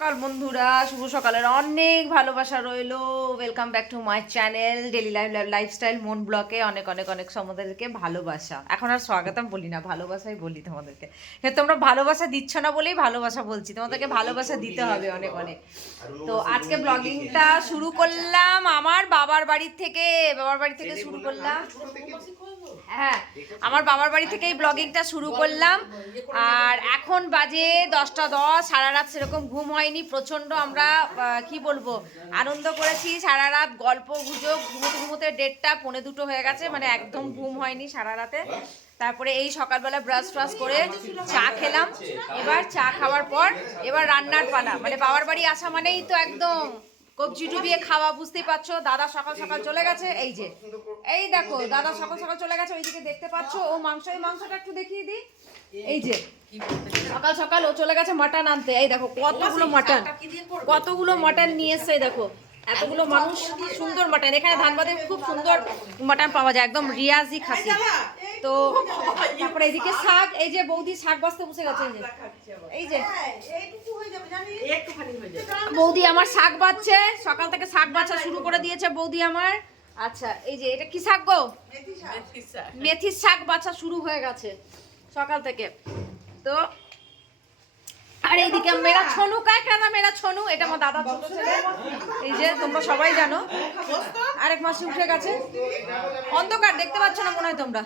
সকাল বন্ধুরা, শুভ সকালের অনেক ভালোবাসা রইলো। Welcome back to my channel daily lifestyle মন ব্লকে অনেক অনেক অনেক তোমাদেরকে ভালোবাসা। এখন আর স্বাগতম বলি না, ভালোবাসাই বলি তোমাদেরকে। তোমরা ভালোবাসা দিচ্ছ না বলেই ভালোবাসা বলছি, তোমাদেরকে ভালোবাসা দিতে হবে অনেক অনেক। তো আজকে ব্লগিংটা শুরু করলাম আমার বাবার বাড়ির থেকে শুরু করলাম। হ্যাঁ, আমার বাবার বাড়ি থেকেই ব্লগিংটা শুরু করলাম। আর এখন বাজে 10টা 10, সারা রাত সেরকম ঘুম হয়নি। প্রচণ্ড আমরা কি বলবো, আনন্দ করেছি সারা রাত, গল্প গুজব, ঘুমোতে ঘুমোতে 1:30 পৌনে 2 হয়ে গেছে, মানে একদম ঘুম হয়নি সারা রাতে। তারপরে এই সকালবেলা ব্রাশ ট্রাশ করে চা খেলাম। এবার চা খাওয়ার পর এবার রান্নার পালা, মানে বাবার বাড়ি আসা মানেই তো একদম কবজি ডুবিয়ে খাওয়া, বুঝতেই পারছো। দাদা সকাল সকাল চলে গেছে, এই যে এই দেখো দাদা সকাল সকাল চলে গেছে, ওইদিকে দেখতে পাচ্ছো। ও এই মাংসটা একটু দেখিয়ে দিই। এই যে সকাল সকাল ও চলে গেছে মাটন আনতে। এই দেখো কতগুলো মাটন নিয়ে এসছে। দেখো এতগুলো মানুষ, সুন্দর মাটন। এখানে ধানবাদে খুব সুন্দর মাটন পাওয়া যায়, একদম রিয়াজি খাসি। তো তারপরে এইদিকে শাক, এই যে বৌদি শাক বাছতে বসে গেছে। এই যে বৌদি আমার শাক বাছছে, সকাল থেকে শাক বাছা শুরু করে দিয়েছে বৌদি আমার। আচ্ছা, এই যে এটা কি শাক গো? মেথির শাক বাছা শুরু হয়ে গেছে সকাল থেকে। তো আর এইদিকে মেরা ছনু, মেরা ছনু, এটা আমার দাদা ছোট ছেলে। এই যে তোমরা সবাই জানো, আরেক মাসি উঠে গেছে। অন্ধকার দেখতে পাচ্ছ না মনে হয় তোমরা।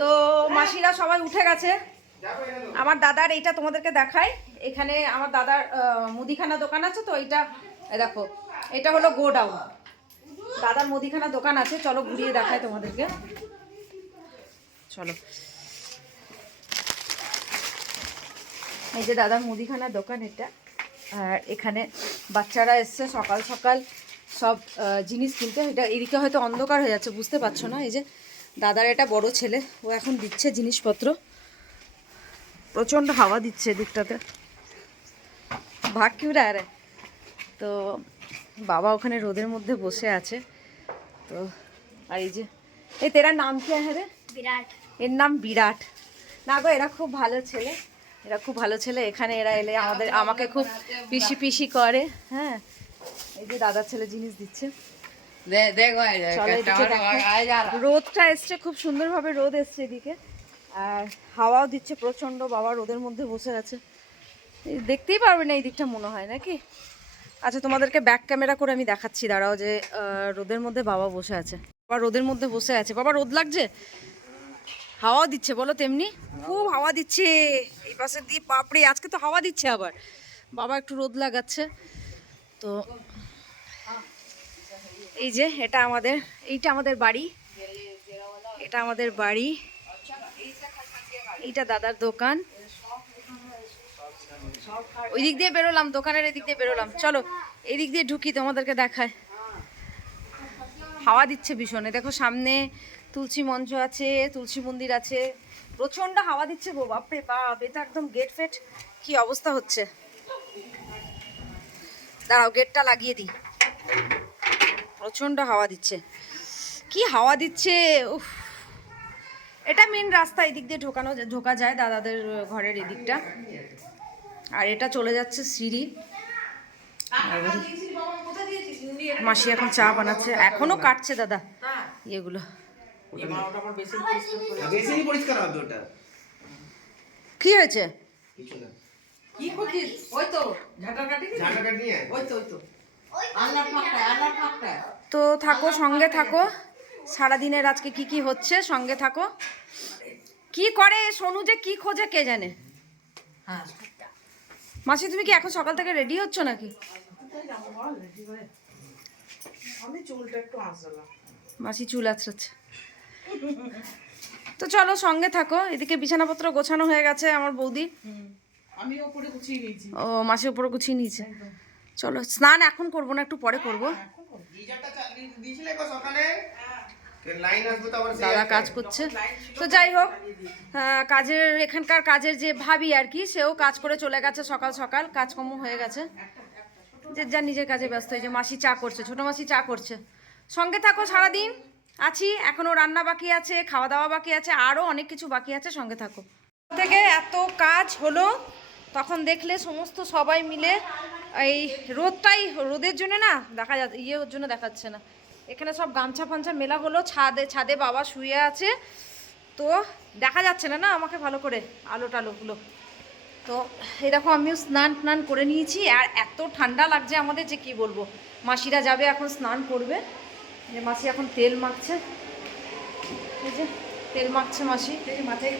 তো মাসিরা সবাই উঠে গেছে। আমার দাদার এইটা তোমাদেরকে দেখাই। এখানে আমার দাদার মুদিখানা দোকান আছে। তো এইটা দেখো, এটা হলো গোডাউন। দাদার মুদিখানা দোকান আছে, চলো ঘুরিয়ে দেখাই তোমাদেরকে। চলো, এই যে দাদার মুদিখানার দোকান এটা। আর এখানে বাচ্চারা এসছে সকাল সকাল সব জিনিস কিনতে। এটা এদিকে হয়তো অন্ধকার হয়ে যাচ্ছে, বুঝতে পারছো না। এই যে দাদার এটা বড় ছেলে, ও এখন দিচ্ছে জিনিসপত্র। প্রচণ্ড হাওয়া দিচ্ছে এদিকটাতে, ভাগ কিউরা আরে। তো বাবা ওখানে রোদের মধ্যে বসে আছে। তো আর এই যে এই তেরা নাম কি হ্যাঁ রে? বিরাট। এর নাম বিরাট। না গো, এরা খুব ভালো ছেলে, এরা খুব ভালো ছেলে। এখানে এরা এলে আমাকে খুব পিসি পিসি করে। হ্যাঁ, এই যে দাদার ছেলে জিনিস দিচ্ছে। রোদটা এসছে, খুব সুন্দরভাবে রোদ এসছে এদিকে। আর হাওয়াও দিচ্ছে প্রচণ্ড। বাবা রোদের মধ্যে বসে আছে, দেখতেই পারবে না এই দিকটা মনে হয় নাকি। আচ্ছা, তোমাদেরকে ব্যাক ক্যামেরা করে আমি দেখাচ্ছি, দাঁড়াও। যে রোদের মধ্যে বাবা বসে আছে, বাবা রোদের মধ্যে বসে আছে। বাবা রোদ লাগছে, হাওয়াও দিচ্ছে, বলো তেমনি খুব হাওয়া দিচ্ছে এই পাশে দিয়ে। বাপরে, আজকে তো হাওয়া দিচ্ছে আবার। বাবা একটু রোদ লাগাচ্ছে। তো এই যে এইটা আমাদের বাড়ি, এটা আমাদের বাড়ি। এইটা দাদার দোকান। ওই দিক দিয়ে বেরোলাম, দোকানের এদিক দিয়ে বেরোলাম। চলো এদিক দিয়ে ঢুকি, তোমাদেরকে দেখায়। হাওয়া দিচ্ছে ভীষণ। দেখো সামনে তুলসী মঞ্চ আছে, তুলসী মন্দির আছে। প্রচন্ড হাওয়া দিচ্ছে গো, বাপরে বাপ। এটা একদম গেট ফেট কি অবস্থা হচ্ছে। দাঁড়াও গেটটা লাগিয়ে দিই। প্রচন্ড হাওয়া দিচ্ছে, কি হাওয়া দিচ্ছে, উফ। এটা মেন রাস্তা, এদিক দিয়ে ঢোকা যায় দাদাদের ঘরের এদিকটা। আর এটা চলে যাচ্ছে সিঁড়ি। মাসি এখন চা বানাচ্ছে, এখনো কাটছে দাদা এগুলো। কি হয়েছে? তো থাকো, সঙ্গে থাকো। সারাদিনের আজকে কি কি হচ্ছে সঙ্গে থাকো। কি করে সোনু যে কি খোঁজে কে জানে। মাসি তুমি কি এখন সকাল থেকে রেডি হচ্ছ নাকি? মাসি চুল আঁচড়াচ্ছে। তো চলো সঙ্গে থাকো। এদিকে বিছানাপত্র গোছানো হয়ে গেছে আমার বৌদি। ও মাসি উপরে গুছিয়ে নিয়েছে। চলো, স্নান এখন করবো না, একটু পরে করবো। দাদা কাজ করছে। তো যাই হোক, এখানকার কাজের যে ভাবি আর কি, সেও কাজ করে চলে গেছে সকাল সকাল, কাজকর্ম হয়ে গেছে। যে যা নিজের কাজে ব্যস্ত হয়েছে। মাসি চা করছে, ছোট মাসি চা করছে। সঙ্গে থাকো, সারাদিন আছি। এখনো রান্না বাকি আছে, খাওয়া দাওয়া বাকি আছে, আরও অনেক কিছু বাকি আছে, সঙ্গে থাকো। থেকে এত কাজ হলো, তখন দেখলে সমস্ত সবাই মিলে এই রোদের জন্য না দেখা যাচ্ছে, ওর জন্য দেখাচ্ছে না, এখানে সব গামছা ফামছা মেলা হলো, ছাদে বাবা শুয়ে আছে, তো দেখা যাচ্ছে না আমাকে ভালো করে আলো টালোগুলো। তো এই দেখো আমিও স্নান করে নিয়েছি, আর এত ঠান্ডা লাগছে আমাদের যে কি বলবো। মাসিরা যাবে এখন স্নান করবে, যে মাসি এখন তেল মাখছে, এই যে তেল মাখছে মাসি,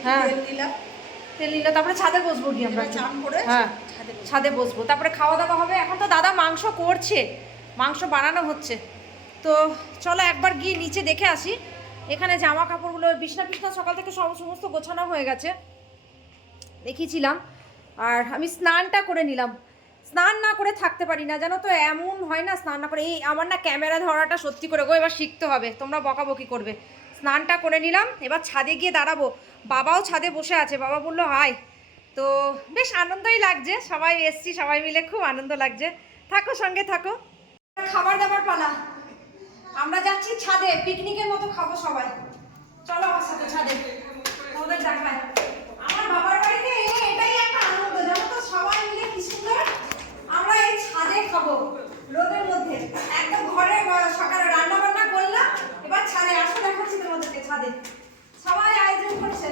হ্যাঁ তেল নিলে তারপরে ছাদে বসবো গিয়ে আমরা, হ্যাঁ ছাদে বসবো, তারপরে খাওয়া দাওয়া হবে। এখন তো দাদা মাংস করছে, মাংস বানানো হচ্ছে, তো চলো একবার গিয়ে নিচে দেখে আসি। এখানে জামা কাপড়গুলো বিছনা সকাল থেকে সমস্ত গোছানো হয়ে গেছে, দেখিয়েছিলাম। আর আমি স্নানটা করে নিলাম, স্নান না করে থাকতে পারি না জানো তো, এমন হয় না স্নান না করে। এই আমার না ক্যামেরা ধরাটা সত্যি করে গো এবার শিখতে হবে, তোমরা বকাবকি করবে। স্নানটা করে নিলাম, এবার ছাদে গিয়ে দাঁড়াবো। বাবাও ছাদে বসে আছে, বাবা বললো হাই, তো বেশ আনন্দই লাগছে, সবাই এসছি সবাই মিলে, খুব আনন্দ লাগছে। থাকো সঙ্গে থাকো। খাবার দাবার পালা, আমরা যাচ্ছি ছাদে, পিকনিকের মতো খাবো সবাই। চলো আমার সাথে ছাদে, তোমাদের দেখায়। আমার বাবার বাড়িতে এটাই একটা আনন্দ জানো তো, সবাই মিলে কি সুন্দর আমরা এই ছাদে খাবো রোদের মধ্যে। একদম ঘরে সকালে রান্না বান্না করলাম, এবার ছাদে আসো, দেখাচ্ছি তোমাদেরকে ছাদে সবাই আয়োজন করছে।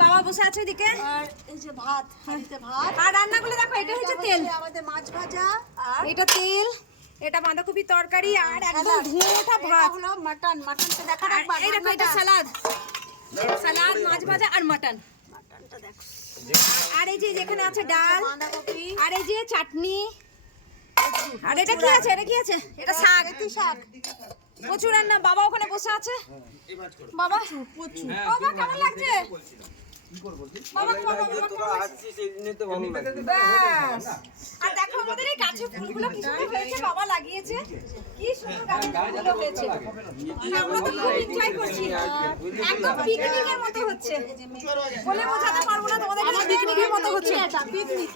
বাবা বসে আছে এদিকে, আর এই যে ভাত, হাঁড়িতে ভাত, আর রান্নাগুলো দেখো, এটা হচ্ছে তেল, আমাদের মাছ ভাজা, আর এটা তেল, এটা বাঁধাকপি তরকারি, আর একদম ধুয়ে ওঠা ভাত হলো মাটন। মাটনটা দেখা আর এই দেখো এটা সালাদ, মাছ ভাজা আর মাটন। মাটনটা দেখো, আর এই যে যেখানে আছে ডাল, বাঁধাকপি, আর এই যে চাটনি, আর এটা কি আছে, এটা কি আছে, এটা শাক, শাক, প্রচুর রান্না। বাবা ওখানে বসে আছে, বাবা প্রচুর, বাবা কেমন লাগছে বাবা, ব্যাস। আর দেখো আমাদের এই গাছের ফুলগুলো কি সুন্দর হয়েছে, বাবা লাগিয়েছে, কি সুন্দর গাছের ফুলগুলো হয়েছে, আমরা তো খুব এনজয় করছি, একদম পিকনিকের মতো হচ্ছে, বলে বোঝাতে পারবো না তোমাদের, পিকনিকের মতো হচ্ছে,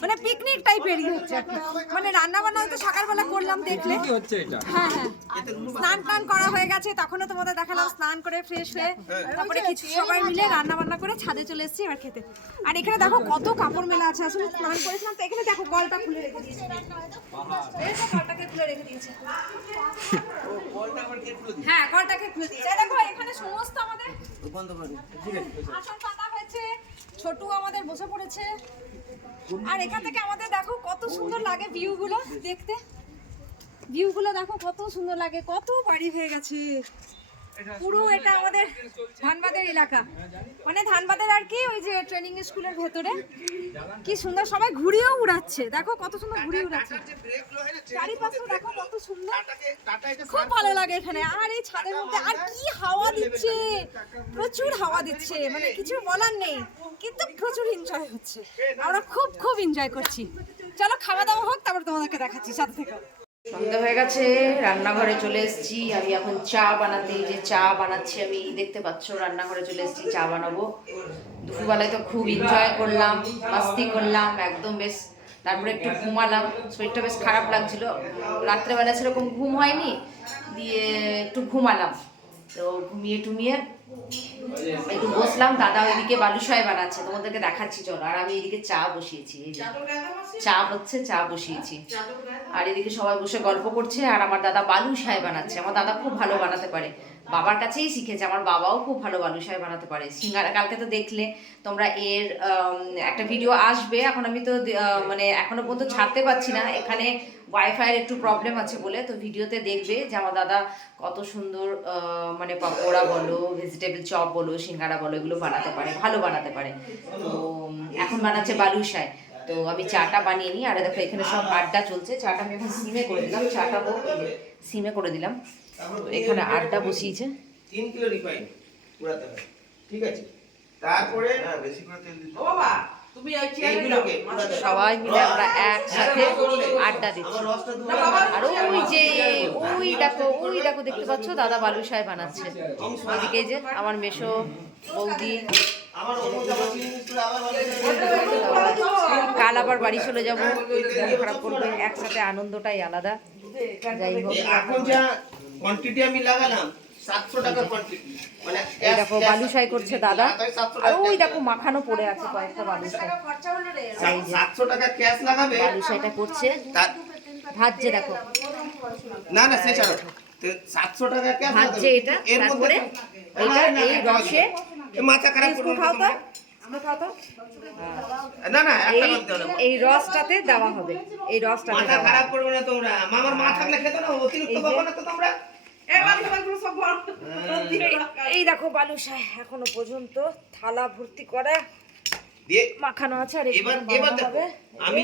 মানে পিকনিক টাইপেরই হচ্ছে একটা। মানে রান্না বান্না হয়তো সকালবেলা করলাম দেখলে, হ্যাঁ হ্যাঁ স্নান টান করা হয়ে গেছে, তখনও তোমাদের দেখালাম স্নান করে ফ্রেশ হয়ে, তারপরে কিছু সবাই মিলে রান্না বান্না করে ছাদে চলে এসেছি এবার খেতে। আর এখানে দেখো কত কাপড় মেলা আছে, আসলে স্নান করেছিলাম তো, এখানে দেখো কলটা খুলে রেখে দিয়েছে, কলটাকে খুলে রেখে দিয়েছে, হ্যাঁ কলটাকে খুলে দিয়েছে। দেখো এখানে সমস্ত আমাদের আসন পাতা হয়েছে, ছোটু আমাদের বসে পড়েছে, আর এখান থেকে আমাদের দেখো কত সুন্দর লাগে ভিউগুলো দেখতে, ভিউগুলো দেখো কত সুন্দর লাগে, কত বাড়ি হয়ে গেছে পুরো। এটা আমাদের ধানবাদের এলাকা, মানে ধানবাদের আর কি ওই যে ট্রেনিং স্কুলের ভেতরে, কি সুন্দর সবাই ঘুরিয়েও উড়াচ্ছে, দেখো কত সুন্দর ঘুরিয়ে উড়াচ্ছে, চারিপাশে দেখো কত সুন্দর, খুব ভালো লাগে এখানে। আর এই ছাদের মধ্যে আর কি হাওয়া দিচ্ছে, প্রচুর হাওয়া দিচ্ছে, মানে কিছু বলার নেই, কিন্তু প্রচুর এনজয় হচ্ছে, আমরা খুব খুব এনজয় করছি। চলো খাওয়া দাওয়া হোক, তারপর তোমাদেরকে দেখাচ্ছি সাথে থেকে। সন্ধ্যা হয়ে গেছে, রান্নাঘরে চলে এসেছি আমি এখন চা বানাতে, যে চা বানাচ্ছি আমি দেখতে পাচ্ছ, রান্নাঘরে চলে এসেছি চা বানাবো। দুপুরবেলায় তো খুব এনজয় করলাম, মাস্তি করলাম একদম বেশ, তারপরে একটু ঘুমালাম, শরীরটা বেশ খারাপ লাগছিল, রাত্রেবেলা সেরকম ঘুম হয়নি, দিয়ে একটু ঘুমালাম, তো ঘুমিয়ে টুমিয়ে একটু বসলাম। দাদা ওইদিকে বালুশাই বানাচ্ছে, তোমাদেরকে দেখাচ্ছি চলো, আর আমি এদিকে চা বসিয়েছি, এই যে চা হচ্ছে, চা বসিয়েছি, আর এদিকে সবাই বসে গল্প করছে, আর আমার দাদা বালুশাই বানাচ্ছে। আমার দাদা খুব ভালো বানাতে পারে, বাবার কাছেই শিখেছে, আমার বাবাও খুব ভালো বালুশাই বানাতে পারে। সিঙ্গারা কালকে তো দেখলে তোমরা, এর একটা ভিডিও আসবে, এখন আমি তো মানে এখনো পর্যন্ত ছাড়তে পারছি না, এখানে ওয়াইফাইয়ের একটু প্রবলেম আছে বলে, তো ভিডিওতে দেখবে যে আমার দাদা কত সুন্দর মানে পকোড়া বলো, ভেজিটেবল চপ বলো, সিঙ্গারা বলো, এগুলো বানাতে পারে, ভালো বানাতে পারে। তো এখন বানাচ্ছে বালুশাই, তো আমি চাটা বানিয়ে নিই। আর দেখো এখানে সব আড্ডা চলছে, চাটা আমি এখন সিমে করে দিলাম, চাটা সিমে করে দিলাম, এখানে আড্ডা বসিয়েছে। 3 কিলো রিফাইন পুরাতে হবে, ঠিক আছে? তারপরে বেশি করে তেল দিতে, ও বাবা তুমি এই চেয়ারগুলোকে সবাই মিলে আমরা একসাথে আড্ডা দিচ্ছি। আর ওই দেখো দেখতে পাচ্ছ, দাদা বালুশাই বানাচ্ছে, ওইদিকে যে আমার মেশো বৌদি আমার অন্য জামা কিনে নিস তোরা আবার ভালো কাল আবার বাড়ি চলে যাবো, মন খারাপ করবে, একসাথে আনন্দটাই আলাদা। যাই হোক, এখন যা কোয়ান্টিটি আমি লাগালাম 700 টাকা কোয়ান্টিটি মানে এই দেখো বালুশাই করছে দাদা, 700 আর টাকা ওই দেখো মাখানো পড়ে আছে কয়েকটা বালুশাই। 700 টাকা ক্যাশ লাগাবে বালুশাইটা করছে, তার ভাজছে দেখো, না না সে ছাড়ো তো 700 টাকা ক্যাশ ভাজছে এটা, তারপরে এটা এই রসে মাথা খারাপ একটু করবে খাও তো, তোমরা। একটু খাও তো। না না একটা এই কথা দাও এই রসটাতে দেওয়া হবে, এই রসটাতে মাথা দেওয়া খারাপ হবে। করবে না তোমরা মামার মা থাকলে খেতো না অতিরিক্ত পাবো না তো তোমরা এই দেখো বালুশাই এখনো পর্যন্ত থালা ভর্তি করা দিয়ে মাখানো আছে, আর এবার এবার এবার বানানো দেখো হবে। আমি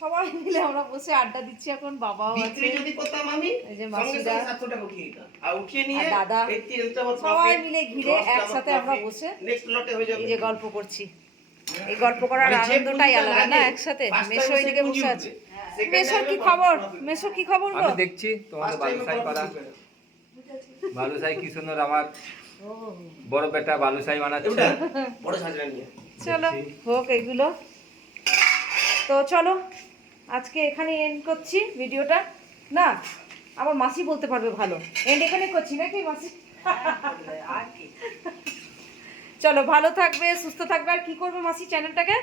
সবাই মিলে আমরা বসে আড্ডা দিচ্ছি এখন, বাবাও বিক্রি আছে, যদি করতাম আমি এই যে সঙ্গে মাসিরা, সঙ্গে 700 টাকা উঠিয়ে দিতাম আর উঠিয়ে নিয়ে আর দাদা, এই তেলটা আমার সবাই মিলে ঘিরে একসাথে আমরা বসে নেক্সট লটে হয়ে যাবে এই যে গল্প করছি। এই গল্প করার মানে যে আনন্দটাই পুঁজিটা আলাদা না, লাগে, একসাথে। first মেশো time এদিকে সে পুঁজি বসে আছে। উঠবে। Second মেশোর time কি এ খবর? profit। মেশো কি খবর গো? আমি দেখছি তোমাদের First time এ বালুশাই করা, profit হবে। বালুশাই কি সুন্দর আমার বড় বেটা বালুশাই বানাচ্ছে। ওটা বড় সাজরা নিয়ে চলো হোক এগুলো। তো চলো আজকে এখানে এন্ড করছি ভিডিওটা, না আমার মাসি বলতে পারবে ভালো, এন্ড এখানে করছি নাকি মাসি? চলো ভালো থাকবে, সুস্থ থাকবে, আর কি করবে মাসি চ্যানেলটাকে?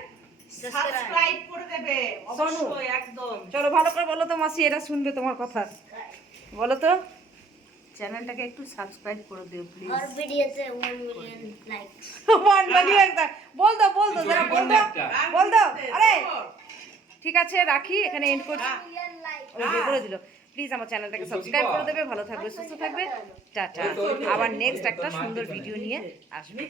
সাবস্ক্রাইব করে দেবে সোনু, অবশ্যই একদম। চলো ভালো করে বলো তো মাসি, এরা শুনবে তোমার কথা, বলো তো। চ্যানেলটাকে একটু সাবস্ক্রাইব করে দিও প্লিজ। और वीडियो से 1 मिलियन लाइक्स। বল দাও যারা বল দাও আরে ঠিক আছে রাখি, এখানে এন্ড করছি। Million likes. ওই যে করে দিল। প্লিজ আমার চ্যানেলটাকে সাবস্ক্রাইব করে দেবে, ভালো থাকবে, সুস্থ থাকবে, টাটা। আবার নেক্সট একটা সুন্দর ভিডিও নিয়ে আসবে।